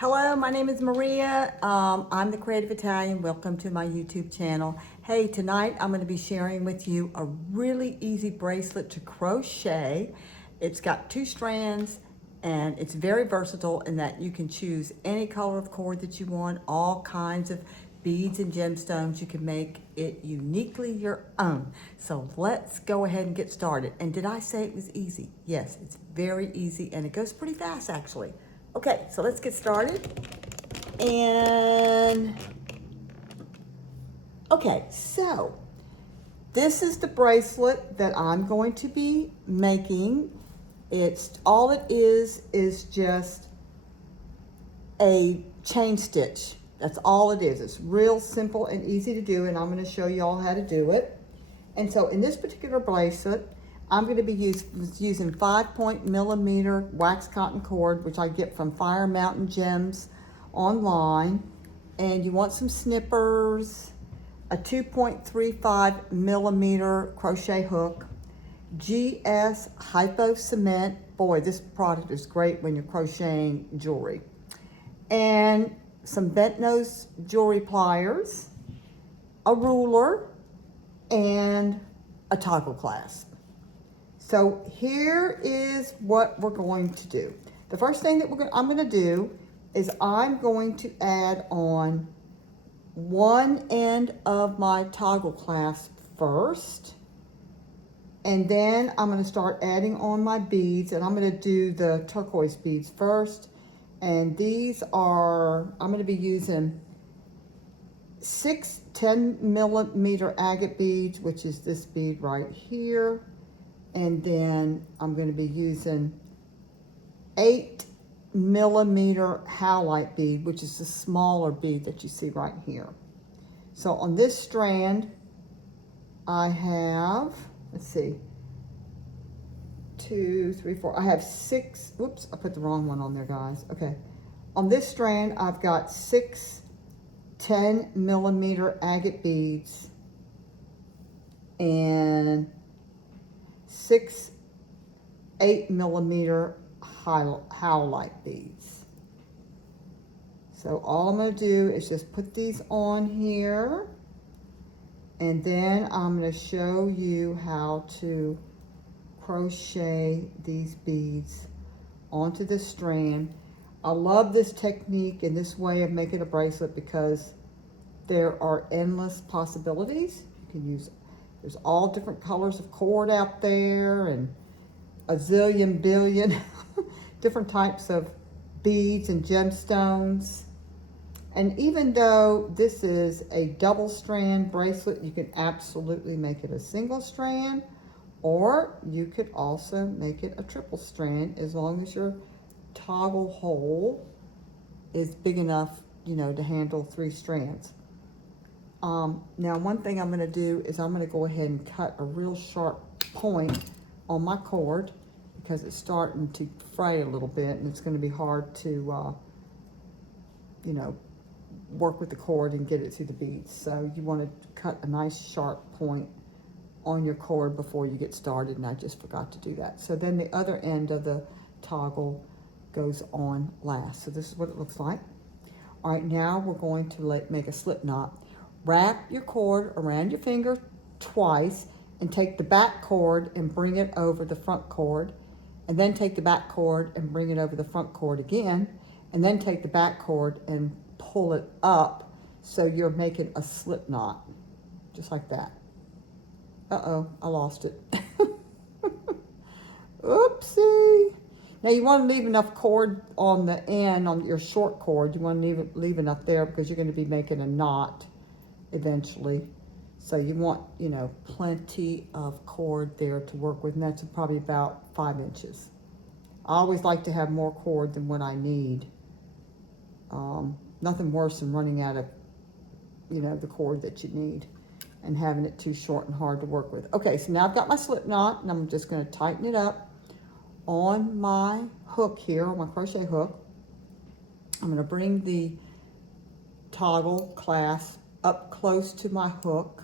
Hello, my name is Maria. I'm the Creative Italian. Welcome to my YouTube channel. Hey, tonight I'm going to be sharing with you a really easy bracelet to crochet. It's got 2 strands and it's very versatile in that you can choose any color of cord that you want, all kinds of beads and gemstones. You can make it uniquely your own. So let's go ahead and get started. And did I say it was easy? Yes, it's very easy and it goes pretty fast actually. Okay, so let's get started. And okay, so this is the bracelet that I'm going to be making. It's all it is just a chain stitch. That's all it is. It's real simple and easy to do, and I'm going to show you all how to do it. And so in this particular bracelet, I'm going to be using 5.0mm wax cotton cord, which I get from Fire Mountain Gems online. And you want some snippers, a 2.35mm crochet hook, GS Hypo Cement. Boy, this product is great when you're crocheting jewelry. And some bent nose jewelry pliers, a ruler, and a toggle clasp. So here is what we're going to do. The first thing that I'm going to do is I'm going to add on one end of my toggle clasp first. And then I'm going to start adding on my beads, and I'm going to do the turquoise beads first. And these are, I'm going to be using 6 10mm agate beads, which is this bead right here. And then I'm going to be using 8mm howlite bead, which is the smaller bead that you see right here. So on this strand, I have, let's see, 2, 3, 4. I have 6. Whoops, I put the wrong one on there, guys. Okay. On this strand, I've got 6 10mm agate beads and 6 8mm howlite beads. So all I'm going to do is just put these on here, and then I'm going to show you how to crochet these beads onto the strand. I love this technique and this way of making a bracelet because there are endless possibilities. You can use, there's all different colors of cord out there and a zillion billion different types of beads and gemstones. And even though this is a double strand bracelet, you can absolutely make it a single strand, or you could also make it a triple strand as long as your toggle hole is big enough, you know, to handle 3 strands. Now one thing I'm going to do is I'm going to go ahead and cut a real sharp point on my cord because it's starting to fray a little bit and it's going to be hard to, you know, work with the cord and get it through the beads. So you want to cut a nice sharp point on your cord before you get started, and I just forgot to do that. So then the other end of the toggle goes on last. So this is what it looks like. All right, now we're going to make a slip knot. Wrap your cord around your finger twice and take the back cord and bring it over the front cord, and then take the back cord and bring it over the front cord again, and then take the back cord and pull it up so you're making a slip knot, just like that. Uh-oh, I lost it. Oopsie. Now you want to leave enough cord on the end, on your short cord. You want to leave enough there because you're going to be making a knot eventually. So you want, you know, plenty of cord there to work with, and that's probably about 5 inches. I always like to have more cord than what I need. Nothing worse than running out of, you know, the cord that you need and having it too short and hard to work with. Okay, so now I've got my slip knot, and I'm just going to tighten it up on my hook here, on my crochet hook. I'm going to bring the toggle clasp up close to my hook.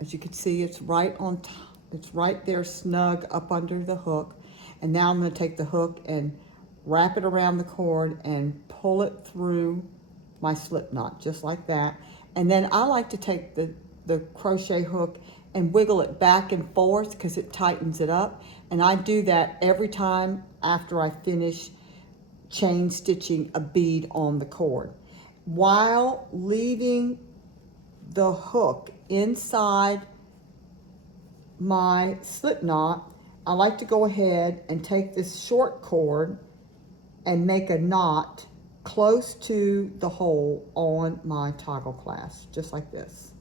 As you can see, it's right on top. It's right there snug up under the hook. And now I'm going to take the hook and wrap it around the cord, and pull it through my slip knot, just like that. And then I like to take the crochet hook and wiggle it back and forth because it tightens it up. And I do that every time after I finish chain stitching a bead on the cord, while leaving the hook inside my slip knot. I like to go ahead and take this short cord and make a knot close to the hole on my toggle clasp, just like this.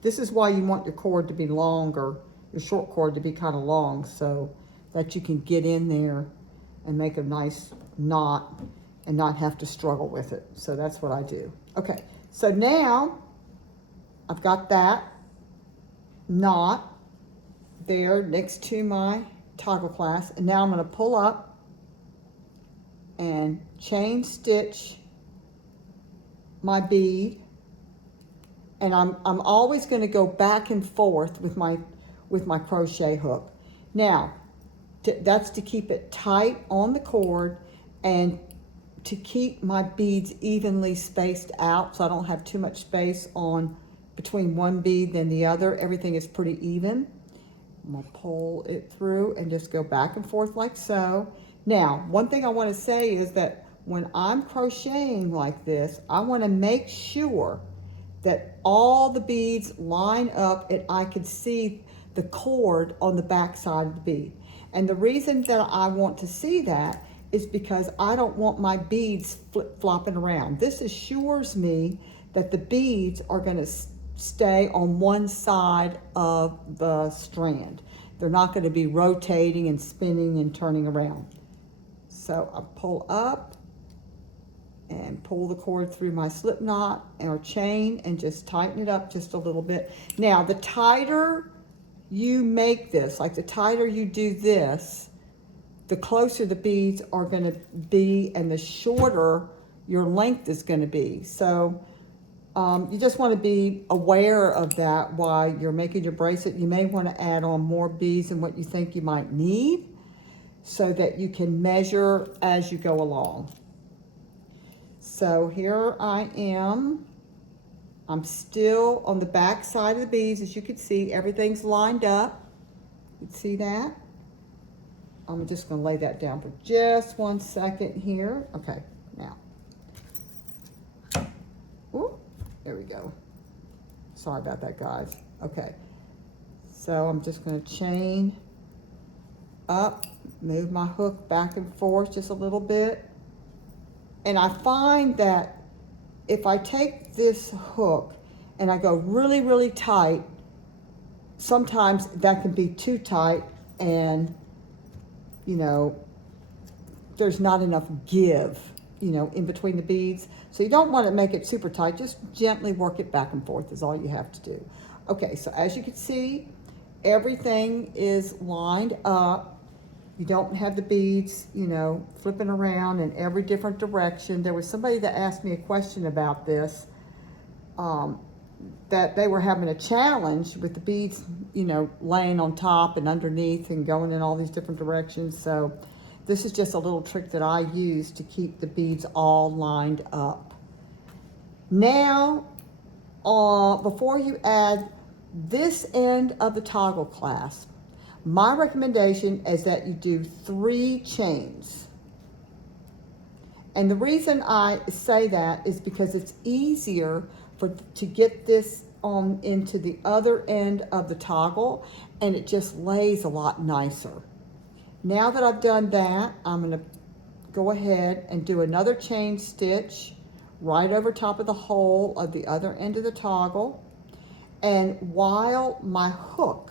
This is why you want your cord to be longer, your short cord to be kind of long, so that you can get in there and make a nice knot and not have to struggle with it. So that's what I do. Okay, so now I've got that knot there next to my toggle clasp, and now I'm going to pull up and chain stitch my bead, and I'm always going to go back and forth with my crochet hook. Now that's to keep it tight on the cord and to keep my beads evenly spaced out, so I don't have too much space on between one bead and the other. Everything is pretty even. I'm going to pull it through and just go back and forth like so. Now, one thing I want to say is that when I'm crocheting like this, I want to make sure that all the beads line up and I can see the cord on the back side of the bead. And the reason that I want to see that is because I don't want my beads flip-flopping around. This assures me that the beads are going to stay on one side of the strand. They're not going to be rotating and spinning and turning around. So I pull up and pull the cord through my slip knot or chain and just tighten it up just a little bit. Now, the tighter you make this, like the tighter you do this, the closer the beads are going to be and the shorter your length is going to be. So you just want to be aware of that while you're making your bracelet. You may want to add on more beads than what you think you might need so that you can measure as you go along. So here I am. I'm still on the back side of the beads. As you can see, everything's lined up. You can see that? I'm just going to lay that down for just 1 second here. Okay, now. Ooh, there we go. Sorry about that, guys. Okay, so I'm just going to chain up, move my hook back and forth just a little bit. And I find that if I take this hook and I go really, really tight, sometimes that can be too tight and, you know, there's not enough give, you know, in between the beads. So you don't want to make it super tight. Just gently work it back and forth is all you have to do. Okay, so as you can see, everything is lined up. You don't have the beads, you know, flipping around in every different direction. There was somebody that asked me a question about this, that they were having a challenge with the beads, you know, laying on top and underneath and going in all these different directions. So this is just a little trick that I use to keep the beads all lined up. Now, before you add this end of the toggle clasp, my recommendation is that you do 3 chains. And the reason I say that is because it's easier to get this on into the other end of the toggle, and it just lays a lot nicer. Now that I've done that, I'm going to go ahead and do another chain stitch right over top of the hole of the other end of the toggle. And while my hook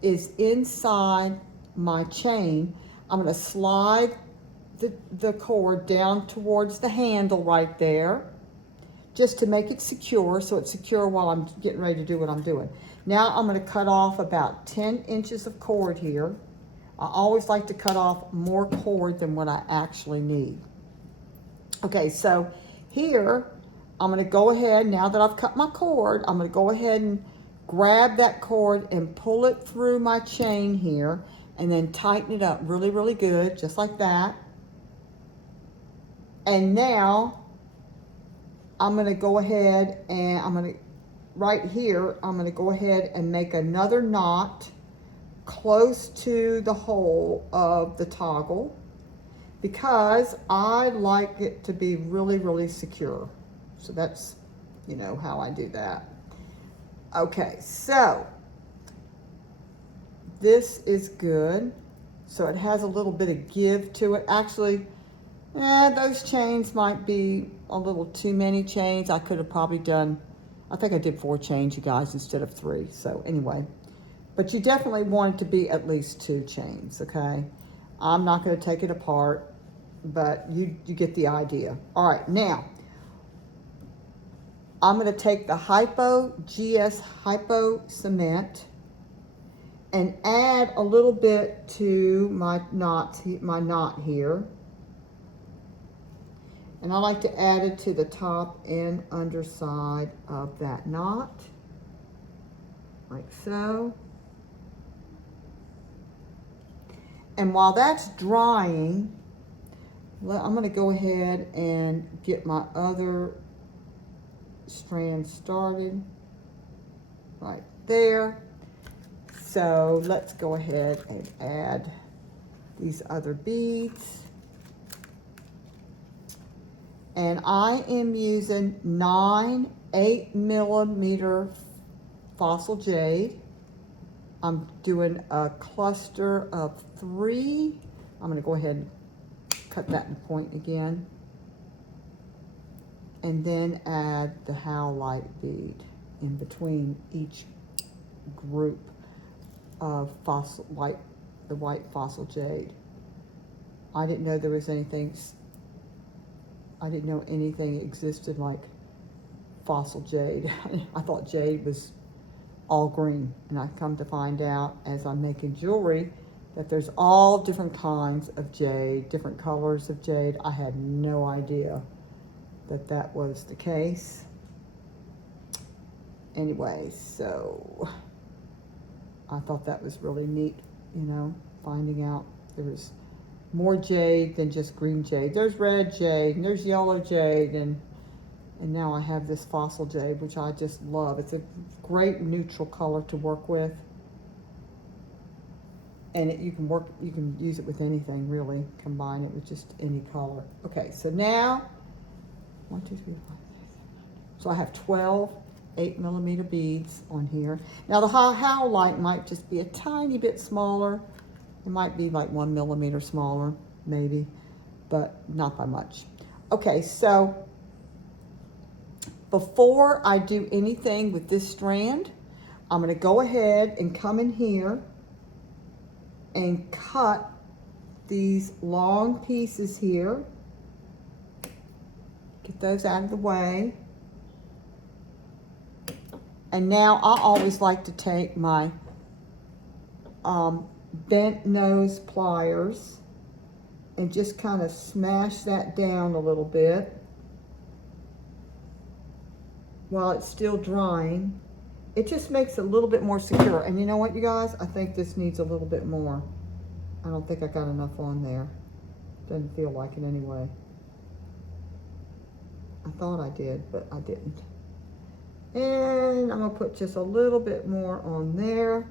is inside my chain, I'm going to slide the cord down towards the handle right there, just to make it secure, so it's secure while I'm getting ready to do what I'm doing. Now I'm going to cut off about 10 inches of cord here. I always like to cut off more cord than what I actually need. Okay, so here I'm going to go ahead, now that I've cut my cord, I'm going to go ahead and grab that cord and pull it through my chain here, and then tighten it up really, really good, just like that. And now I'm going to go ahead and right here, I'm going to go ahead and make another knot close to the hole of the toggle, because I like it to be really, really secure. So that's, you know, how I do that. Okay, so this is good. So it has a little bit of give to it. Actually, those chains might be a little too many chains. I could have probably done, I think I did 4 chains, you guys, instead of 3. So anyway, but you definitely want it to be at least 2 chains, okay? I'm not going to take it apart, but you get the idea. All right, now I'm going to take the Hypo Cement and add a little bit to my knot here. And I like to add it to the top and underside of that knot, like so. And while that's drying, I'm going to go ahead and get my other strand started right there. So let's go ahead and add these other beads. And I am using 9 8mm fossil jade. I'm doing a cluster of 3. I'm going to go ahead and cut that in point again. And then add the Howlite bead in between each group of the white fossil jade. I didn't know there was anything, I didn't know anything existed like fossil jade. I thought jade was all green, and I come to find out as I'm making jewelry that there's all different kinds of jade, different colors of jade. I had no idea that that was the case. Anyway, so I thought that was really neat, you know, finding out there was more jade than just green jade. There's red jade, and there's yellow jade, and now I have this fossil jade, which I just love. It's a great neutral color to work with. And you can use it with anything, really. Combine it with just any color. Okay, so now, 1, 2, 3, 4, 5, 6, 7, 8. So I have 12 8mm beads on here. Now the Howlite might just be a tiny bit smaller. It might be like 1 millimeter smaller, maybe, but not by much. Okay, so before I do anything with this strand, I'm going to go ahead and come in here and cut these long pieces here. Get those out of the way. And now I always like to take my bent nose pliers and just kind of smash that down a little bit while it's still drying. It just makes it a little bit more secure. And you know what, you guys? I think this needs a little bit more. I don't think I got enough on there. Doesn't feel like it anyway. I thought I did, but I didn't. And I'm going to put just a little bit more on there,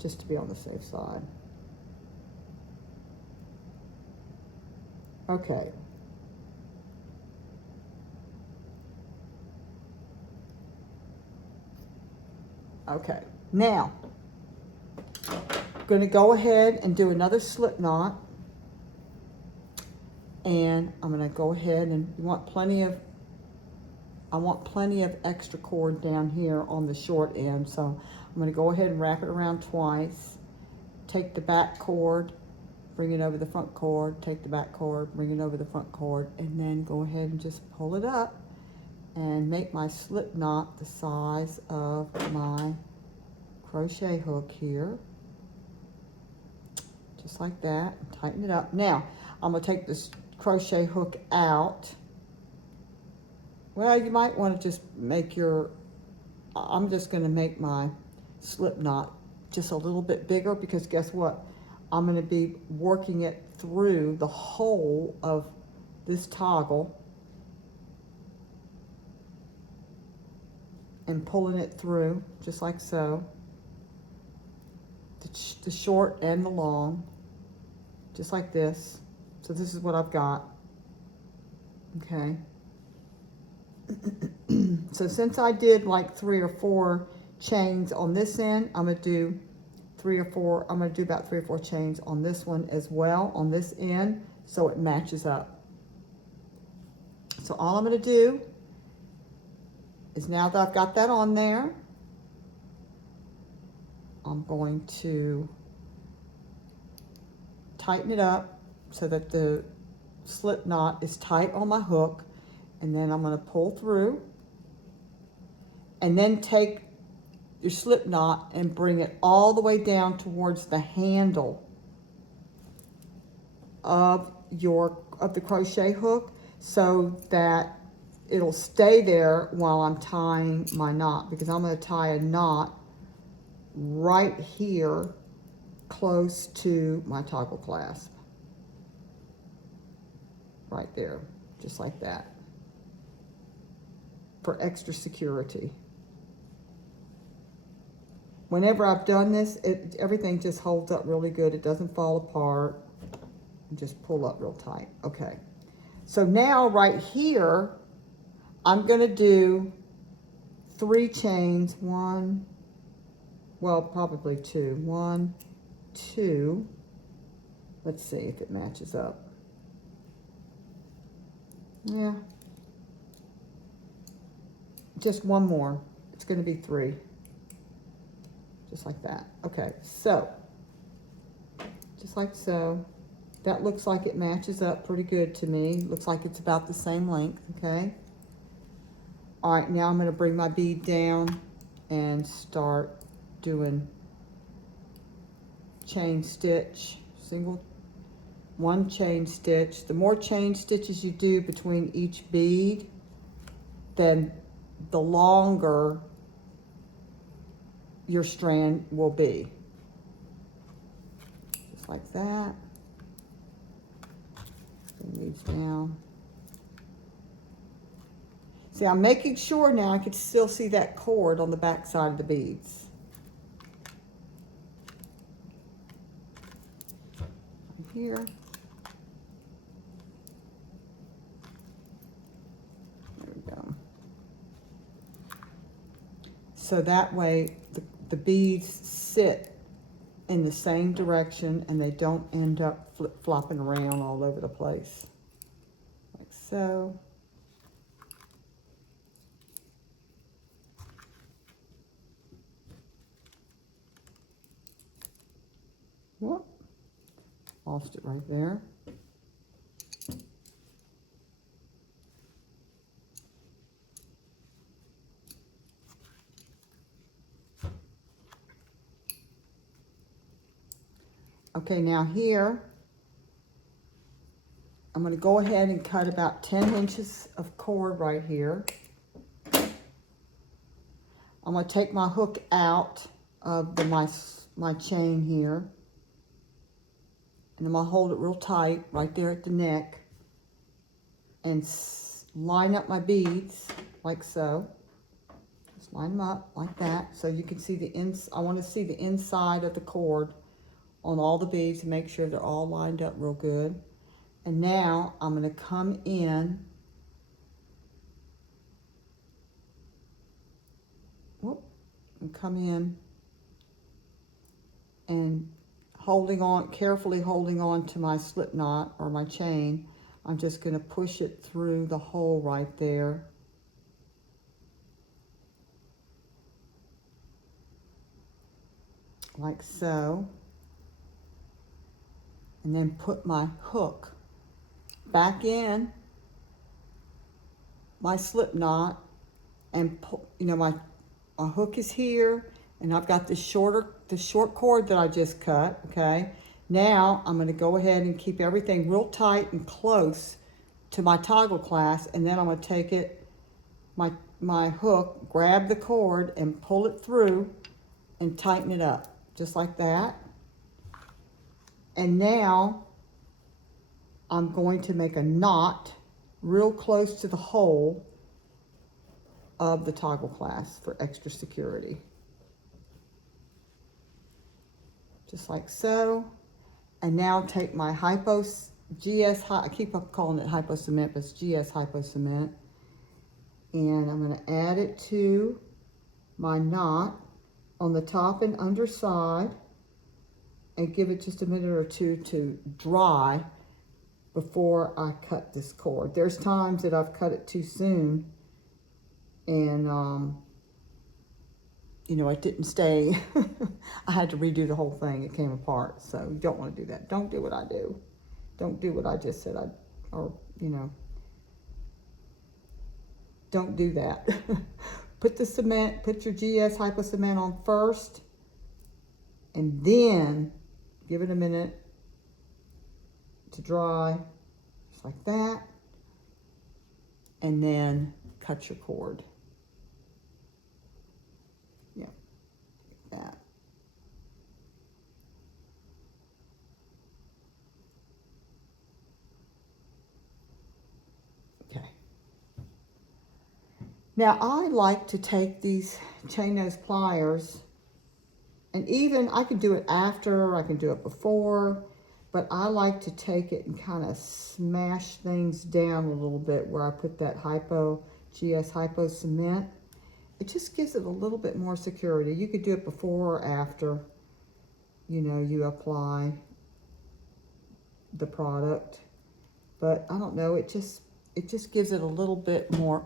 just to be on the safe side. Okay. Okay, now, I'm going to go ahead and do another slip knot. And I'm going to go ahead and I want plenty of extra cord down here on the short end. So I'm going to go ahead and wrap it around twice. Take the back cord, bring it over the front cord, take the back cord, bring it over the front cord, and then go ahead and just pull it up and make my slip knot the size of my crochet hook here. Just like that, tighten it up. Now, I'm going to take this crochet hook out. Well, you might want to just make I'm just going to make my slip knot just a little bit bigger, because guess what? I'm going to be working it through the whole of this toggle and pulling it through just like so, the short and the long, just like this. So this is what I've got. Okay. So since I did like 3 or 4 chains on this end, I'm going to do 3 or 4, I'm going to do about 3 or 4 chains on this one as well, on this end, so it matches up. So all I'm going to do is, now that I've got that on there, I'm going to tighten it up so that the slip knot is tight on my hook, and then I'm going to pull through, and then take your slip knot and bring it all the way down towards the handle of the crochet hook, so that it'll stay there while I'm tying my knot, because I'm going to tie a knot right here close to my toggle clasp. Right there, just like that, for extra security. Whenever I've done this, everything just holds up really good. It doesn't fall apart. And just pull up real tight. Okay. So now right here, I'm going to do 3 chains. 1, well, probably 2. 1, 2. Let's see if it matches up. Yeah. Just 1 more. It's going to be 3. Just like that. Okay, so just like so. That looks like it matches up pretty good to me. Looks like it's about the same length, okay? All right, now I'm going to bring my bead down and start doing chain stitch, 1 chain stitch. The more chain stitches you do between each bead, then the longer your strand will be. Just like that. Bring these down. See, I'm making sure now I can still see that cord on the back side of the beads. Right here. There we go. So that way the beads sit in the same direction and they don't end up flip-flopping around all over the place. Like so. Whoop. Lost it right there. Okay, now here, I'm going to go ahead and cut about 10 inches of cord right here. I'm going to take my hook out of my chain here. And I'm going to hold it real tight right there at the neck. And line up my beads like so. Just line them up like that. So you can see I want to see the inside of the cord on all the beads and make sure they're all lined up real good. And now I'm going to come in, whoop, and come in and carefully holding on to my slip knot or my chain. I'm just going to push it through the hole right there. Like so. And then put my hook back in my slip knot and pull, my hook is here and I've got the short cord that I just cut, okay? Now I'm going to go ahead and keep everything real tight and close to my toggle clasp, and then I'm going to take it, my hook, grab the cord and pull it through and tighten it up, just like that. And now I'm going to make a knot real close to the hole of the toggle clasp for extra security. Just like so. And now take my Hypo GS, I keep up calling it Hypo Cement, but it's GS Hypo Cement. And I'm going to add it to my knot on the top and underside and give it just a minute or two to dry before I cut this cord. There's times that I've cut it too soon and you know, it didn't stay. I had to redo the whole thing. It came apart. So you don't want to do that. Don't do what I do. Don't do what I just said. Or, you know, don't do that. Put the cement, put your GS Hypo Cement on first, and then give it a minute to dry, just like that, and then cut your cord. Yeah, like that. Okay. Now I like to take these chain nose pliers, and even I can do it after, I can do it before, but I like to take it and kind of smash things down a little bit where I put that GS Hypo Cement. It just gives it a little bit more security. You could do it before or after, you know, you apply the product, but I don't know, it just gives it a little bit more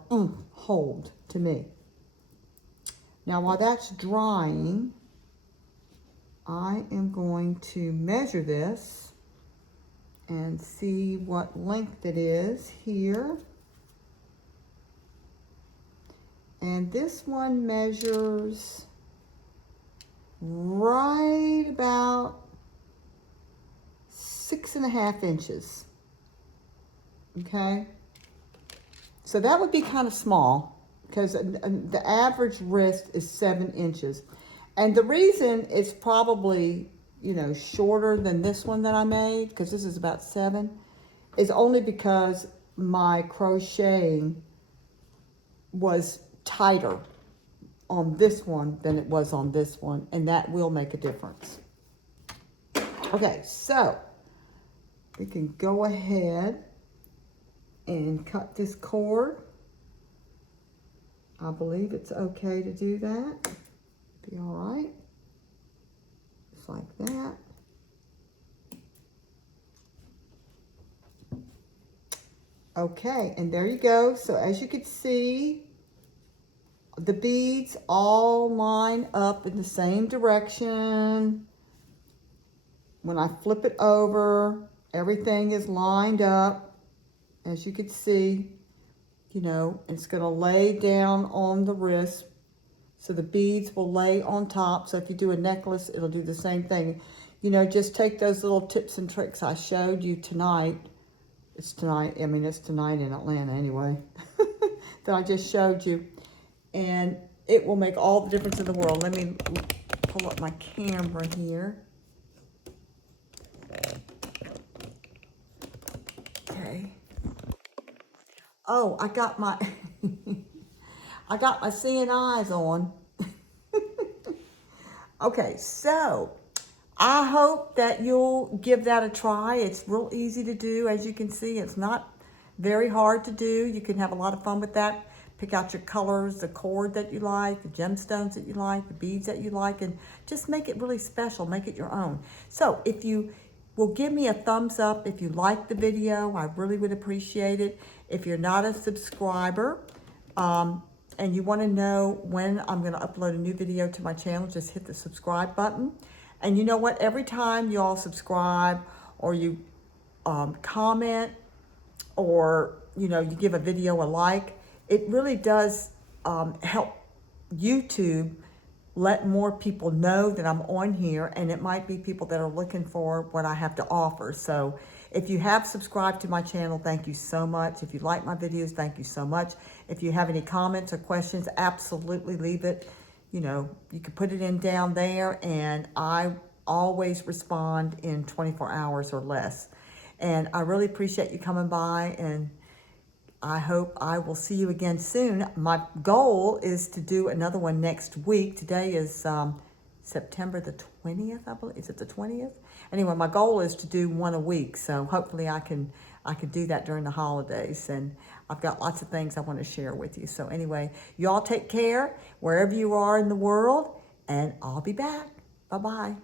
hold to me. Now while that's drying, I am going to measure this and see what length it is here. And this one measures right about 6.5 inches. Okay. So that would be kind of small because the average wrist is 7 inches. And the reason it's probably, you know, shorter than this one that I made, because this is about 7, is only because my crocheting was tighter on this one than it was on this one, and that will make a difference. Okay, so we can go ahead and cut this cord. I believe it's okay to do that. Be all right. Just like that. Okay, and there you go. So as you can see, the beads all line up in the same direction. When I flip it over, everything is lined up. As you can see, you know, it's going to lay down on the wrist. So the beads will lay on top. So if you do a necklace, it'll do the same thing. You know, just take those little tips and tricks I showed you tonight. It's tonight, I mean, it's tonight in Atlanta anyway, that I just showed you. And it will make all the difference in the world. Let me pull up my camera here. Okay. Oh, I got my, I got my seeing eyes on. Okay, so I hope that you'll give that a try. It's real easy to do. As you can see, it's not very hard to do. You can have a lot of fun with that. Pick out your colors, the cord that you like, the gemstones that you like, the beads that you like, and just make it really special. Make it your own. So if you will give me a thumbs up if you like the video, I really would appreciate it. If you're not a subscriber and you want to know when I'm going to upload a new video to my channel, just hit the subscribe button. And you know what? Every time you all subscribe or you comment or, you know, you give a video a like, it really does help YouTube let more people know that I'm on here, and it might be people that are looking for what I have to offer. So if you have subscribed to my channel, thank you so much. If you like my videos, thank you so much. If you have any comments or questions, absolutely leave it. You know, you can put it in down there, and I always respond in 24 hours or less. And I really appreciate you coming by, and I hope I will see you again soon. My goal is to do another one next week. Today is September the 20th, I believe. Is it the 20th? Anyway, my goal is to do one a week. So hopefully I can do that during the holidays. And I've got lots of things I want to share with you. So anyway, you all take care wherever you are in the world, and I'll be back. Bye-bye.